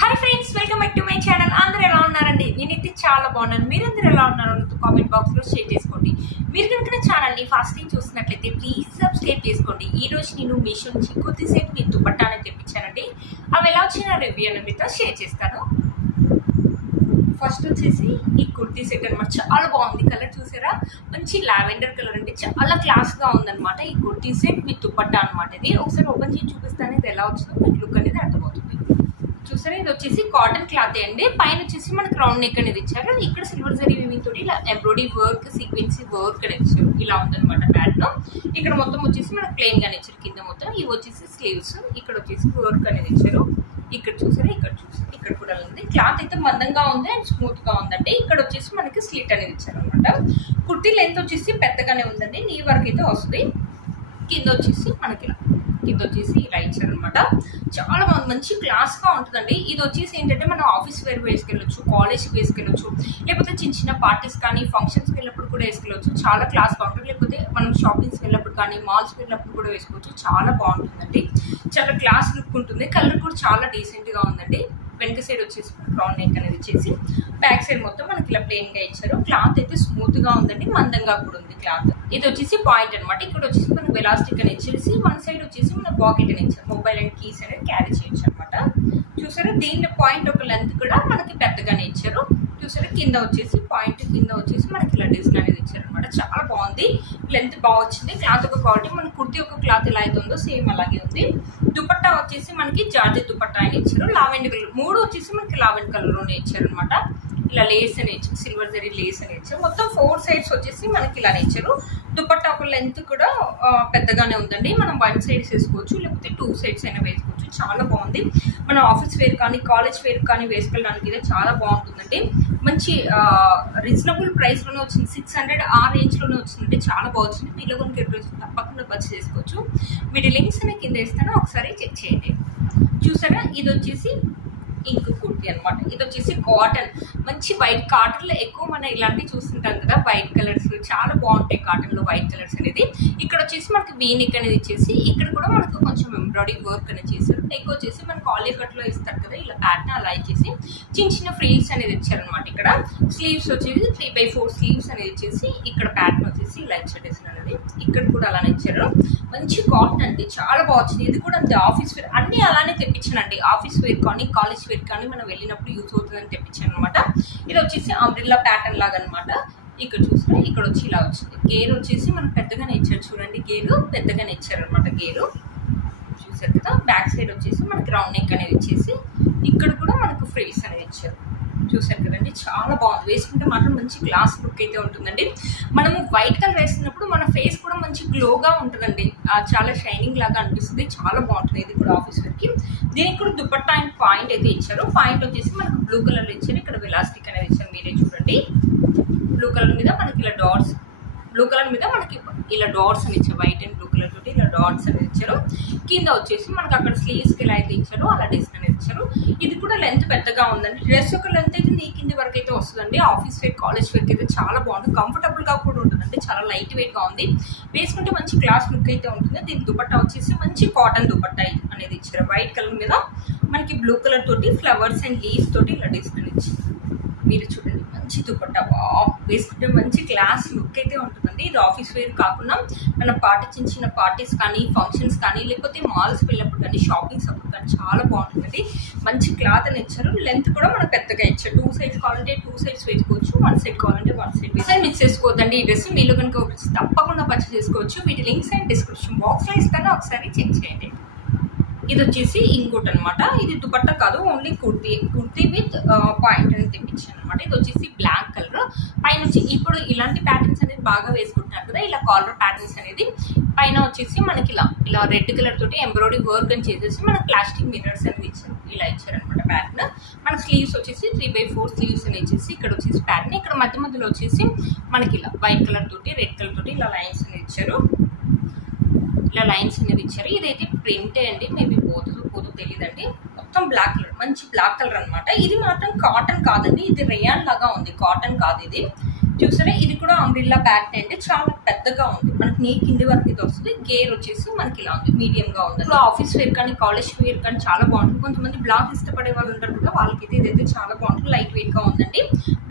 Hi friends, welcome back to my channel. అందరూ ఎలా ఉన్నారండి? నేనైతే చాలా బాగున్నాను. మీరందరూ ఎలా ఉన్నారు కామెంట్ బాక్స్లో షేర్ చేసుకోండి. మీరు కనుక నా ఛానల్ని ఫస్ట్ టైం చూస్తున్నట్లయితే ప్లీజ్ సబ్స్క్రైబ్ చేసుకోండి. ఈరోజు నేను మీషో నుంచి కొద్దిసేపు మీ దుపట్టాని తెప్పించానండి. అవి ఎలా వచ్చిన రివ్యూ అని మీతో షేర్ చేస్తాను. ఫస్ట్ వచ్చేసి ఈ కుర్తీ సెట్ అనమాట. చాలా బాగుంది. కలర్ చూసారా? మంచి లావెండర్ కలర్ అండి. చాలా క్లాస్గా ఉందన్నమాట. ఈ కుర్తీ సెట్ విత్ దుపట్టా అనమాట. ఇది ఒకసారి ఓపెన్ చేసి చూపిస్తాను. ఇది ఎలా వచ్చిందో మీకు లుక్ అనేది అర్థమవుతుంది. చూసారా? ఇది వచ్చేసి కాటన్ క్లాత్ అండి. పైన వచ్చేసి మనకి రౌండ్ నెక్ అనేది ఇచ్చారు. ఇక్కడ సిల్వర్ జరీ వీవింగ్ తోటి ఇలా ఎంబ్రాయిడరీ వర్క్, సీక్వెన్సీ వర్క్ అనేది ఇచ్చారు. ఇలా ఉందన్నమాట ప్యాటర్న్. ఇక్కడ మొత్తం వచ్చేసి మనకి ప్లెయిన్ గానే ఇచ్చారు. కింద మొత్తం ఇవి వచ్చేసి స్లీవ్స్. ఇక్కడ వచ్చేసి వర్క్ అనేది ఇచ్చారు. ఇక్కడ చూసారా? ఇక్కడ కూడా ఉంది. క్లాత్ అయితే మందంగా ఉంది అండ్ స్మూత్ గా ఉందండి. ఇక్కడ వచ్చేసి మనకి స్లిట్ అనేది ఇచ్చారు అనమాట. కుర్తీ లెంత్ వచ్చేసి పెద్దగానే ఉందండి. నీ వరకు అయితే వస్తుంది. కింద వచ్చేసి ఇలా ఇచ్చారనమాట. చాలా మంచి క్లాస్ గా ఉంటుందండి. ఇది వచ్చేసి ఏంటంటే మనం ఆఫీస్ వేర్ వేసుకెళ్ళొచ్చు, కాలేజ్కి వేసుకెళ్ళొచ్చు, లేకపోతే చిన్న పార్టీస్ కానీ ఫంక్షన్స్కి వెళ్ళినప్పుడు కూడా వేసుకెళ్ళొచ్చు. చాలా క్లాస్ గా ఉంటుంది. లేకపోతే మనం షాపింగ్స్కి వెళ్ళినప్పుడు కానీ మాల్స్కి వెళ్ళినప్పుడు కూడా వేసుకోవచ్చు. చాలా బాగుంటుందండి. చాలా క్లాస్ లుక్ ఉంటుంది. కలర్ కూడా చాలా డీసెంట్ గా ఉందండి. వెనక సైడ్ వచ్చేసి రౌండ్ నెక్ అనేది ఇచ్చేసి బ్యాక్ సైడ్ మొత్తం మనకి ఇలా ప్లెయిన్ గా ఇచ్చారు. క్లాత్ అయితే స్మూత్ గా ఉందండి. మందంగా కూడా ఉంది క్లాత్. ఇది వచ్చేసి పాయింట్ అనమాట. ఇక్కడ వచ్చేసి మనకి ఎలాస్టిక్ అని ఇచ్చేసి వన్ సైడ్ వచ్చేసి మన పాకెట్ అని ఇచ్చారు. మొబైల్ అండ్ కీస్ అనేది క్యారీ చేయొచ్చు అనమాట. చూసారా? దీని పాయింట్ ఒక లెంత్ కూడా మనకి పెద్దగానే ఇచ్చారు. చూసారా? కింద వచ్చేసి పాయింట్ కింద వచ్చేసి మనకి ఇలా డిజైన్ అనేది ఇచ్చారు అనమాట. చాలా బాగుంది. లెంత్ బాగా వచ్చింది. క్లాత్ ఒక క్వాలిటీ. మన కుర్తీ ఒక క్లాత్ ఎలా అయితే ఉందో సేమ్ అలాగే ఉంది. దుపట్టా వచ్చేసి మనకి జార్జెట్ దుపట్టా అని ఇచ్చారు. Lavender colour. మూడు వచ్చేసి మనకి లావెండర్ కలర్ లోనే ఇచ్చారు అనమాట. ఇలా లేస్ అని ఇచ్చారు. సిల్వర్ జరీ లేస్ అని ఇచ్చారు. మొత్తం 4 సైడ్స్ వచ్చేసి మనకి ఇలానే ఇచ్చారు. దుపట్టా ఒక లెంత్ కూడా పెద్దగానే ఉందండి. మనం 1 సైడ్స్ వేసుకోవచ్చు, లేకపోతే 2 సైడ్స్ అయినా వేసుకోవచ్చు. చాలా బాగుంది. మన ఆఫీస్ వేర్ కానీ కాలేజ్ వేర్ కానీ వేసుకెళ్ళడానికి ఇదే చాలా బాగుంటుందండి. మంచి రీజనబుల్ ప్రైస్ లోనే వచ్చింది. 600 ఆ రేంజ్ లోనే వచ్చిందండి. చాలా బాగుంది. మీలో కొన్ని తప్పకుండా పర్చేస్ చేసుకోవచ్చు. వీటి లింక్స్ అని కింద ఇస్తాను, ఒకసారి చెక్ చేయండి. చూసారా? ఇది వచ్చేసి ఇంక్ కుర్తీ అనమాట. ఇది వచ్చేసి కాటన్. మంచి వైట్ కాటన్ లో ఎక్కువ మనం ఇలాంటివి చూస్తుంటాం కదా, వైట్ కలర్స్ చాలా బాగుంటాయి కాటన్ లో వైట్ కలర్స్ అనేది. ఇక్కడ వచ్చేసి మనకి వీనిక్ అనేది ఇచ్చేసి ఇక్కడ కూడా మనకు కొంచెం ఎంబ్రాయిడరీ వర్క్ అనేది చేశారు. ఎక్కువ వచ్చేసి మన కాలీ కట్ లో ఇస్తారు కదా, ఇలా ప్యాటర్న్ అలా ఇచ్చేసి చిన్న ఫ్రీల్స్ అనేది ఇచ్చారు అనమాట. ఇక్కడ స్లీవ్స్ వచ్చేసి 3/4 స్లీవ్స్ అనేది ఇచ్చేసి ఇక్కడ ప్యాటర్న్ వచ్చేసి ఇలా ఇచ్చారు డిజైన్ అనేది. ఇక్కడ కూడా అలానే ఇచ్చారు. మంచి కాటన్ అండి. చాలా బాగుంది. ఇది కూడా అంతే. ఆఫీస్ వేర్ అన్ని అలానే తెప్పించానండి. ఆఫీస్ వేర్ కానీ కాలేజ్ వేర్ కానీ మనం వెళ్ళినప్పుడు యూజ్ అవుతుందని తెప్పించాను అనమాట. ఇది వచ్చేసి అంబ్రెల్లా ప్యాటర్న్ లాగా అనమాట. ఇక్కడ చూస్తే ఇక్కడ వచ్చి ఇలా వచ్చింది. గేర్ వచ్చేసి మనకు పెద్దగానే ఇచ్చారు. చూడండి, గేరు పెద్దగానే ఇచ్చారు అనమాట. గేరు చూసారు కదా. బ్యాక్ సైడ్ వచ్చేసి మనకి రౌండ్ నెక్ అనేది ఇచ్చేసి ఇక్కడ కూడా మనకు ఫ్రిల్స్ అనేది ఇచ్చారు. చూసారు కదండి. చాలా బాగుంది. వేసుకుంటే మాత్రం మంచి గ్లాస్ లుక్ అయితే ఉంటుందండి. మనము వైట్ కలర్ వేసినప్పుడు మన ఫేస్ కూడా మంచి గ్లోగా ఉంటుందండి. చాలా షైనింగ్ లాగా అనిపిస్తుంది. చాలా బాగుంటుంది. ఇది కూడా ఆఫీస్ వేర్కి. దీనికి కూడా దుపట్టా అండ్ పాయింట్ అయితే ఇచ్చారు. పాయింట్ వచ్చేసి మనకు బ్లూ కలర్ ఇచ్చారు. ఇక్కడ ఎలాస్టిక్ అనేది ఇచ్చారు. మీరే చూడండి. బ్లూ కలర్ మీద మనకి ఇలా డాట్స్, బ్లూ కలర్ మీద మనకి ఇలా డాట్స్ అని ఇచ్చారు. వైట్ అండ్ బ్లూ కలర్ తోటి ఇలా డాట్స్ అనేది ఇచ్చారు. కింద వచ్చేసి మనకి అక్కడ స్లీవ్స్ కి ఎలా అయితే ఇచ్చారో అలా డిజైన్ అనేది ఇచ్చారు. ఇది కూడా లెంత్ పెద్దగా ఉందండి. డ్రెస్ యొక్క లెంత్ అయితే నీ కింది వరకు అయితే వస్తుందండి. ఆఫీస్ వేర్ కాలేజ్ వేర్కి అయితే చాలా బాగుంటుంది. కంఫర్టబుల్ గా కూడా ఉంటుందండి. చాలా లైట్ వెయిట్ గా ఉంది. వేసుకుంటే మంచి క్లాస్ లుక్ అయితే ఉంటుంది. దీని దుపట్టా వచ్చేసి మంచి కాటన్ దుపట్టా అనేది ఇచ్చారు. వైట్ కలర్ మీద మనకి బ్లూ కలర్ తోటి ఫ్లవర్స్ అండ్ లీవ్స్ తోటి ఇలా డిజైన్ ఇచ్చారు. మీరు చూడండి, మంచి దుపట్టా. వేసుకుంటే మంచి క్లాస్ లుక్ అయితే ఉంటుందండి. ఇది ఆఫీస్ వేర్ కాకుండా మన చిన్న పార్టీస్ కానీ ఫంక్షన్స్ కానీ లేకపోతే మాల్స్ వెళ్ళినప్పుడు కానీ షాపింగ్స్ అప్పుడు కానీ చాలా బాగుంటుందండి. మంచి క్లాత్ అని ఇచ్చారు. లెంత్ కూడా మనకు పెద్దగా ఇచ్చారు. 2 సైడ్స్ కావాలంటే 2 సైడ్స్ వేసుకోవచ్చు. 1 సైడ్ కావాలంటే 1 సైడ్ మిక్స్ చేసుకోవద్దండి. ఈ డ్రెస్ మీలో కనుక తప్పకుండా పర్చేస్ చేసుకోవచ్చు. వీటి లింక్స్ అండ్ డిస్క్రిప్షన్ బాక్స్ లో ఇస్తాను, ఒకసారి చెక్ చేయండి. ఇది వచ్చేసి ఇంకోటి అనమాట. ఇది దుపట్టా కాదు, ఓన్లీ కుర్తీ విత్ పాయింట్ అని తెప్పించాను అనమాట. ఇది వచ్చేసి బ్లాక్ కలర్. పైన వచ్చి ఇప్పుడు ఇలాంటి ప్యాటర్న్స్ అనేది బాగా వేసుకుంటున్నారు కదా, ఇలా కాలర్ ప్యాటర్న్స్ అనేది. పైన వచ్చేసి మనకి ఇలా రెడ్ కలర్ తోటి ఎంబ్రాయిడరీ వర్క్ అని చేసేసి మనకి ప్లాస్టిక్ మిర్రర్స్ అనేది ఇచ్చారు. ఇలా ఇచ్చారనమాట ప్యాటర్న్. మన స్లీవ్స్ వచ్చేసి 3/4 స్లీవ్స్ అని ఇచ్చేసి ఇక్కడ వచ్చేసి ప్యాటర్న్. ఇక్కడ మధ్యలో వచ్చేసి మనకి ఇలా వైట్ కలర్ తోటి రెడ్ కలర్ తోటి ఇలా లైన్స్ అనేది ఇచ్చారు. ఇలా లైన్స్ అనేది ఇచ్చారు. ఇదైతే ప్రింటే అండి. మేబీ పోదు తెలియదండి. మొత్తం బ్లాక్ కలర్, మంచి బ్లాక్ కలర్ అనమాట. ఇది మాత్రం కాటన్ కాదండి. ఇది రేయాన్ లాగా ఉంది. కాటన్ కాదు ఇది. చూసారా ఇది కూడా అంబ్రిల్లా ప్యాటర్న్ అంటే చాలా పెద్దగా ఉంది, మనకి నీ కింది వరకు ఇది వస్తుంది. గేర్ వచ్చేసి మనకి ఇలా ఉంది, మీడియం గా ఉంది. ఇప్పుడు ఆఫీస్ వేర్ కానీ కాలేజ్ వేర్ కానీ చాలా బాగుంటుంది. కొంతమంది బ్లాక్ ఇష్టపడే వాళ్ళు ఉంటారు కదా, వాళ్ళకైతే ఇదైతే చాలా బాగుంటుంది. లైట్ వెయిట్ గా ఉందండి.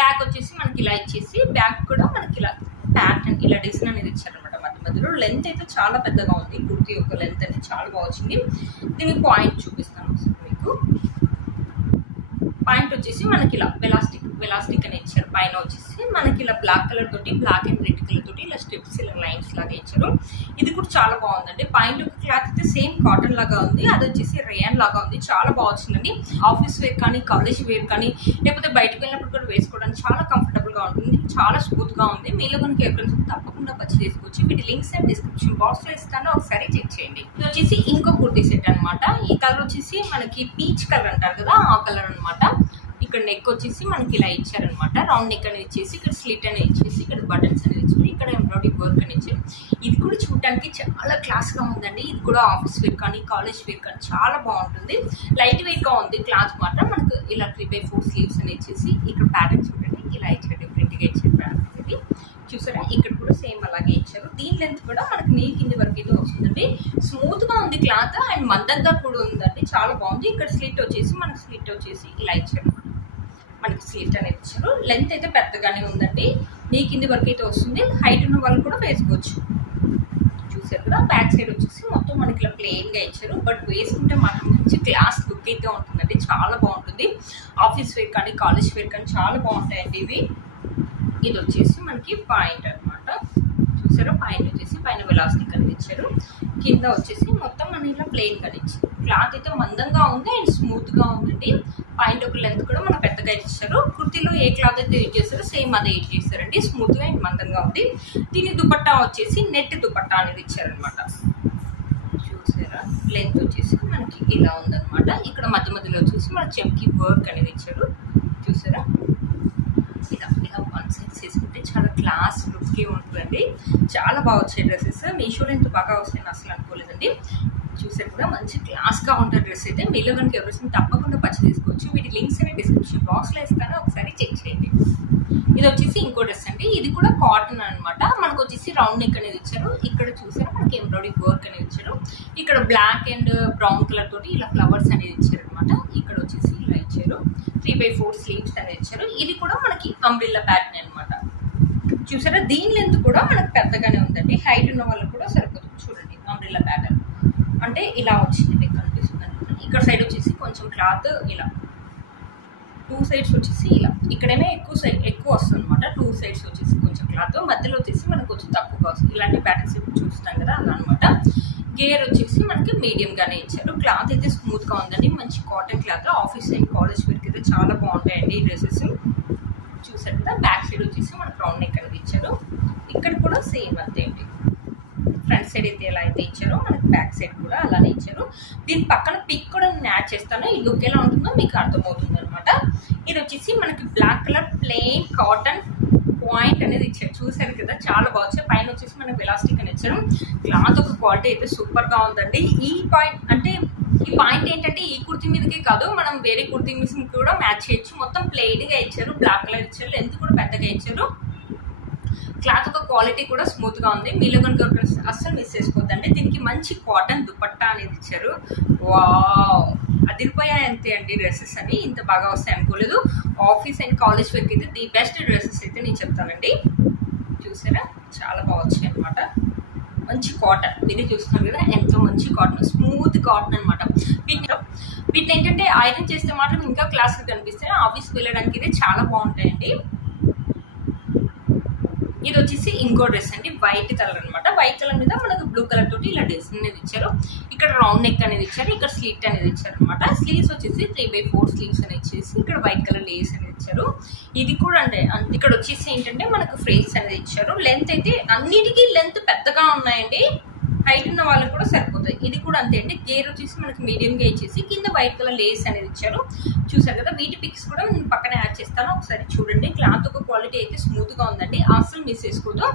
బ్యాక్ వచ్చేసి మనకి ఇలా ఇచ్చేసి బ్యాక్ కూడా మనకి ఇలా ప్యాటర్న్ ఇలా డిజైన్ అనేది ఇచ్చారనమాట. మధ్య మధ్యలో లెంత్ అయితే చాలా పెద్దగా ఉంది. కుర్తీ యొక్క లెంత్ అనేది చాలా బాగా వచ్చింది. దీనికి పాయింట్ చూపిస్తాను మీకు. పాయింట్ వచ్చేసి మనకి ఇలా వెలాస్టిక్ అని ఇచ్చారు. పైన వచ్చేసి మనకి ఇలా బ్లాక్ కలర్ తోటి, బ్లాక్ అండ్ రెడ్ కలర్ తోటి ఇలా స్ట్రిప్స్ ఇలా లైన్స్ లాగా ఇచ్చారు. ఇది కూడా చాలా బాగుందండి. పాయింట్ క్లాత్ అయితే సేమ్ కాటన్ లాగా ఉంది, అది వచ్చేసి రేయన్ లాగా ఉంది. చాలా బాగా వచ్చిందండి. ఆఫీస్ వేర్ కానీ కాలేజ్ వేర్ కానీ లేకపోతే బయటకు వెళ్ళినప్పుడు కూడా వేసుకోవడానికి చాలా కంఫర్టబుల్ గా ఉంటుంది. చాలా స్మూత్ గా ఉంది. మీలో కనుక ఎవరైనా తప్పకుండా పర్చేస్ చేసుకోవచ్చు. వీటి లింక్స్ అండ్ డిస్క్రిప్షన్ బాక్స్ లో ఇస్తాను, ఒకసారి చెక్ చేయండి. ఇది వచ్చేసి ఇంకో కుర్తీ సెట్ అనమాట. ఈ కలర్ వచ్చేసి మనకి పీచ్ కలర్ అంటారు కదా, ఆ కలర్ అనమాట. ఇక్కడ నెక్ వచ్చేసి మనకి ఇలా ఇచ్చారనమాట. రౌండ్ నెక్ అనేది ఇచ్చేసి ఇక్కడ స్లిట్ అనేది ఇచ్చేసి ఇక్కడ బటన్స్ అనేది ఇచ్చారు. ఇక్కడ ఎంబ్రాయిడరీ వర్క్ అని ఇచ్చారు. ఇది కూడా చూడడానికి చాలా క్లాస్ గా ఉందండి. ఇది కూడా ఆఫీస్ వేర్ కానీ కాలేజ్ వేర్ కానీ చాలా బాగుంటుంది. లైట్ వెయిట్ గా ఉంది. క్లాత్ మాత్రం మనకు ఇలా 3/4 స్లీవ్స్ అని ఇచ్చేసి ఇక్కడ ప్యాటర్న్ చూడండి ఇలా ఇచ్చారు. డిఫరెంట్ గా ఇచ్చారు ప్యాటర్న్ అనేది. చూసారా ఇక్కడ కూడా సేమ్ అలాగే ఇచ్చారు. దీని లెంత్ కూడా మనకి నీ కింది వరకు అయితే వస్తుందండి. స్మూత్ గా ఉంది క్లాత్ అండ్ మందంగా కూడా ఉందండి. చాలా బాగుంది. ఇక్కడ స్లిట్ వచ్చేసి ఇలా ఇచ్చారు. మనకి స్లిట్ అనేది ఇచ్చారు. లెంత్ అయితే పెద్దగానే ఉందండి. నీ కింది వరకు అయితే వస్తుంది. హైట్ ఉన్న వాళ్ళు కూడా వేసుకోవచ్చు. చూసారు కదా. బ్యాక్ సైడ్ వచ్చేసి మొత్తం మనకి ఇలా ప్లెయిన్ గా ఇచ్చారు. బట్ వేసుకుంటే మాత్రం మంచి క్లాస్ లుక్ అయితే ఉంటుందండి. చాలా బాగుంటుంది. ఆఫీస్ వేర్ కానీ కాలేజ్ వేర్ కానీ చాలా బాగుంటాయండి ఇవి. ఇది వచ్చేసి మనకి పాయింట్ అనమాట. చూసారా పాయింట్ వచ్చేసి పైన వెలాస్టిక్ అనేది ఇచ్చారు. కింద వచ్చేసి మొత్తం మన ఇలా ప్లెయిన్ గా ఇచ్చారు. క్లాత్ అయితే మందంగా ఉంది అండ్ స్మూత్ గా ఉందండి. పాయింట్ ఒక లెంత్ కూడా మనం పెద్దగా ఇచ్చారు. కుర్తీలో ఏ క్లాత్ అయితే యూజ్ చేస్తారో సేమ్ అదే యూజ్ చేస్తారండి. స్మూత్ గా అండ్ మందంగా ఉంది. దీని దుపట్టా వచ్చేసి నెట్ దుపట్టా అనేది ఇచ్చారనమాట. చూసారా లెంత్ వచ్చేసి మనకి ఇలా ఉందనమాట. ఇక్కడ మధ్య మధ్యలో వచ్చేసి మన చెంకి వర్క్ అనేది ఇచ్చారు. చూసారా ఇలా వన్ సైడ్ చేసుకుంటే చాలా క్లాస్ లుక్ ఉంటుందండి. చాలా బాగా వచ్చాయి డ్రెస్సెస్. మీషోలో ఎంత బాగా వస్తాయని అసలు అనుకోలేదండి. చూసారు కూడా మంచి క్లాస్ గా ఉంటుంది డ్రెస్ అయితే. మీలో కనుక ఎవరైనా తప్పకుండా పర్చేస్ చేసుకోవచ్చు. వీటి లింక్స్ అనేది డిస్క్రిప్షన్ బాక్స్ లో ఇస్తాను, ఒకసారి చెక్ చేయండి. ఇది వచ్చేసి ఇంకో డ్రెస్ అండి. ఇది కూడా కాటన్ అనమాట. మనకు వచ్చేసి రౌండ్ నెక్ అనేది ఇచ్చారు. ఇక్కడ చూసారా మనకి ఎంబ్రాయిడరీ వర్క్ అనేది ఇచ్చారు. ఇక్కడ బ్లాక్ అండ్ బ్రౌన్ కలర్ తోటి ఇలా ఫ్లవర్స్ అనేది ఇచ్చారు అనమాట. ఇక్కడ వచ్చేసి ఇలా ఇచ్చారు. 3/4 స్లీవ్స్ అనేది ఇచ్చారు. ఇది కూడా మనకి అంబ్రిల్లా ప్యాటర్న్ అనమాట. చూసారా దీని లెంత్ కూడా మనకు పెద్దగానే ఉందండి. హైట్ ఉన్న వాళ్ళకి కూడా సరిపోతుంది. చూడండి అంబ్రిల్లా ప్యాటర్న్ అంటే ఇలా వచ్చింది కనిపిస్తుంది అనమాట. ఇక్కడ సైడ్ వచ్చేసి కొంచెం క్లాత్ ఇలా 2 సైడ్స్ వచ్చేసి ఇలా ఇక్కడేమో ఎక్కువ వస్తుంది అనమాట. 2 సైడ్స్ వచ్చేసి కొంచెం క్లాత్, మధ్యలో వచ్చేసి మనకు కొంచెం తక్కువగా వస్తుంది. ఇలాంటి ప్యాటర్న్స్ ఇప్పుడు చూస్తాం కదా అలా అనమాట. గేర్ వచ్చేసి మనకి మీడియం గానే ఇచ్చారు. క్లాత్ అయితే స్మూత్ గా ఉందండి. మంచి cotton cloth. Office and college వేర్కి అయితే చాలా బాగుంటాయండి ఈ డ్రెస్సెస్. చూసారు కదా. బ్యాక్ సైడ్ వచ్చేసి మనకు రౌండ్ నెక్ అనేది ఇచ్చారు. ఇక్కడ కూడా సేమ్ అంతే అండి. ఫ్రంట్ సైడ్ అయితే ఎలా అయితే ఇచ్చారో మనకి బ్యాక్ సైడ్ కూడా అలానే ఇచ్చారు. దీని పక్కన పిక్ కూడా నేను యాడ్ చేస్తాను. ఈ లుక్ ఎలా ఉంటుందో మీకు అర్థమవుతుంది అనమాట. ఇది వచ్చేసి మనకి black colour plain cotton point అనేది ఇచ్చారు. చూసారు కదా చాలా బాగుంది. పైన వచ్చేసి మనకి వెలాస్టిక్ అని ఇచ్చారు. క్లాత్ ఒక క్వాలిటీ అయితే సూపర్ గా ఉందండి. ఈ పాయింట్ ఏంటంటే ఈ కుర్తీ మీదకే కాదు, మనం వేరే కుర్తీ మీద కూడా మ్యాచ్ చేయొచ్చు. మొత్తం ప్లెయిన్ గా ఇచ్చారు. బ్లాక్ కలర్ ఇచ్చారు. లెంత్ కూడా పెద్దగా ఇచ్చారు. క్లాత్ ఒక క్వాలిటీ కూడా స్మూత్ గా ఉంది. మీలో కనుక అస్సలు మిస్ చేసుకోవద్దండి. దీనికి మంచి కాటన్ దుపట్టా అనేది ఇచ్చారు. వావ్ అదిరిపోయా అంతే అండి డ్రెస్సెస్ అని. ఇంత బాగా వస్తాయి అనుకోలేదు. ఆఫీస్ అండ్ కాలేజ్ వేర్కి అయితే ది బెస్ట్ డ్రెస్సెస్ అయితే నేను చెప్తానండి. చూసారా చాలా బాగా వచ్చాయి అనమాట. మంచి కాటన్ మీరు చూస్తున్నారు కదా, ఎంతో మంచి కాటన్, స్మూత్ కాటన్ అనమాట. వీటిని ఏంటంటే ఐరన్ చేస్తే మాత్రం ఇంకా క్లాస్ కనిపిస్తాయి. ఆఫీస్కి వెళ్ళడానికి అయితే చాలా బాగుంటాయండి. ఇది వచ్చేసి ఇంకో డ్రెస్ అండి. వైట్ కలర్ అనమాట. వైట్ కలర్ మీద మనకు బ్లూ కలర్ తోటి ఇలా డిజైన్ అనేది ఇచ్చారు. ఇక్కడ రౌండ్ నెక్ అనేది ఇచ్చారు. ఇక్కడ స్లిట్ అనేది ఇచ్చారు అనమాట. స్లీవ్స్ వచ్చేసి 3/4 స్లీవ్స్ అనేది ఇచ్చేసి ఇక్కడ వైట్ కలర్ లేస్ అనేది ఇచ్చారు. ఇది కూడా అంటే ఇక్కడ వచ్చేసి ఏంటంటే మనకు ఫ్రేమ్స్ అనేది ఇచ్చారు. లెంత్ అయితే అన్నిటికీ లెంత్ పెద్దగా ఉన్నాయండి. హైట్ ఉన్న వాళ్ళకి కూడా సరిపోతుంది. ఇది కూడా అంతే అండి. గేర్ వచ్చేసి మనకి మీడియంగా ఇచ్చేసి కింద వైట్ కలర్ లేస్ అనేది ఇచ్చారు. చూసారు కదా, వీటి పిక్స్ కూడా నేను పక్కన యాడ్ చేస్తాను, ఒకసారి చూడండి. క్లాత్ ఒక క్వాలిటీ అయితే స్మూత్గా ఉందండి, అసలు మిస్ చేసుకోదు.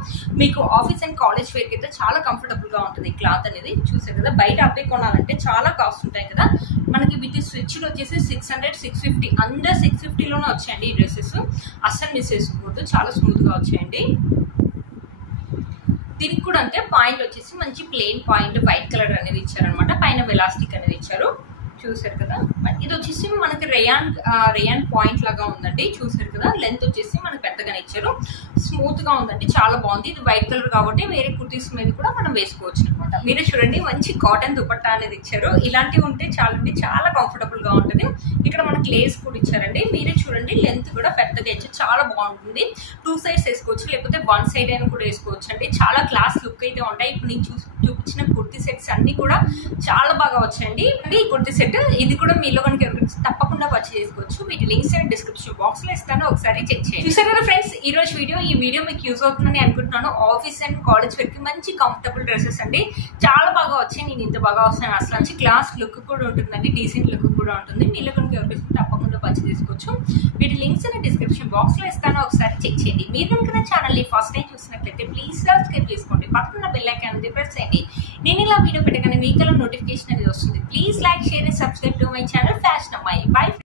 మీకు ఆఫీస్ అండ్ కాలేజ్ వేర్కి అయితే చాలా కంఫర్టబుల్గా ఉంటుంది క్లాత్ అనేది. చూసారు కదా, బయట అప్పే కొనాలంటే చాలా కాస్ట్ ఉంటాయి కదా, మనకి విత్ స్విచ్లు వచ్చేసి 600, 650 అండర్ 650లోనే వచ్చాయండి ఈ డ్రెస్సెస్. అస్సలు మిస్ చేసుకోవద్దు, చాలా స్మూత్గా వచ్చాయండి. దీనికి కూడా అంతే, పాయింట్ వచ్చేసి మంచి ప్లెయిన్ పాయింట్ వైట్ కలర్ అనేది ఇచ్చారనమాట, పైన వెలాస్టిక్ అనేది ఇచ్చారు. చూసారు కదా, ఇది వచ్చేసి మనకి రేయాన్ పాయింట్ లాగా ఉందండి. చూసారు కదా, లెంత్ వచ్చేసి మనకి పెద్దగానే ఇచ్చారు, స్మూత్ గా ఉందండి, చాలా బాగుంది. ఇది వైట్ కలర్ కాబట్టి వేరే కుర్తీస్ మీద కూడా మనం వేసుకోవచ్చు అనమాట. మీరే చూడండి, మంచి కాటన్ దుపట్టా అనేది ఇచ్చారు. ఇలాంటివి ఉంటే చాలండి, చాలా కంఫర్టబుల్ గా ఉంటుంది. ఇక్కడ మనకి లేస్ కూడా ఇచ్చారండి. మీరే చూడండి, లెంత్ కూడా పెద్దగా ఇచ్చారు, చాలా బాగుంటుంది. 2 సైడ్స్ వేసుకోవచ్చు, లేకపోతే 1 సైడ్ అయినా కూడా వేసుకోవచ్చు అండి. చాలా క్లాస్ లుక్ అయితే ఉంటాయి. ఇప్పుడు నేను చూపించిన కుర్తీ సెట్స్ అన్ని కూడా చాలా బాగా వచ్చాయండి. ఈ కుర్తీ సెట్ ఇది కూడా మీలో కనుక తప్పకుండా పర్చేస్ చేసుకోవచ్చు. వీటి లింక్స్ డిస్క్రిప్షన్ బాక్స్ లో ఇస్తాను, ఒకసారి చెక్ చేయండి. చూసారు కదా ఫ్రెండ్స్, ఈ రోజు ఈ వీడియో మీకు యూజ్ అవుతుందని అనుకుంటున్నాను. ఆఫీస్ అండ్ కాలేజ్ వేర్ కి మంచి కంఫర్టబుల్ డ్రెస్సెస్ అండి, చాలా బాగా వచ్చాయి. నేను ఇంత బాగా వస్తాను అసలు, మంచి క్లాస్ లుక్ కూడా ఉంటుందండి, డీసెంట్ లుక్ కూడా ఉంటుంది. మీలో కనుక ఎవరికి తప్పకుండా పర్చేస్ చేసుకోవచ్చు. వీటి లింక్స్ డిస్క్రిప్షన్ బాక్స్ లో ఇస్తాను, ఒకసారి చెక్ చేయండి. మీరు కనుక నా ఛానల్ ని ఫస్ట్ టైం చూసినట్లయితే ప్లీజ్ సబ్స్క్రైబ్ చేసుకోండి, పక్కన బెల్ ఐకాన్ అనేది ప్రెస్ చేయండి. నేను ఇలా వీడియో పెట్టగానే మీకు నోటిఫికేషన్ అనేది వస్తుంది. Please like, share and subscribe to my channel fashion అమ్మాయి.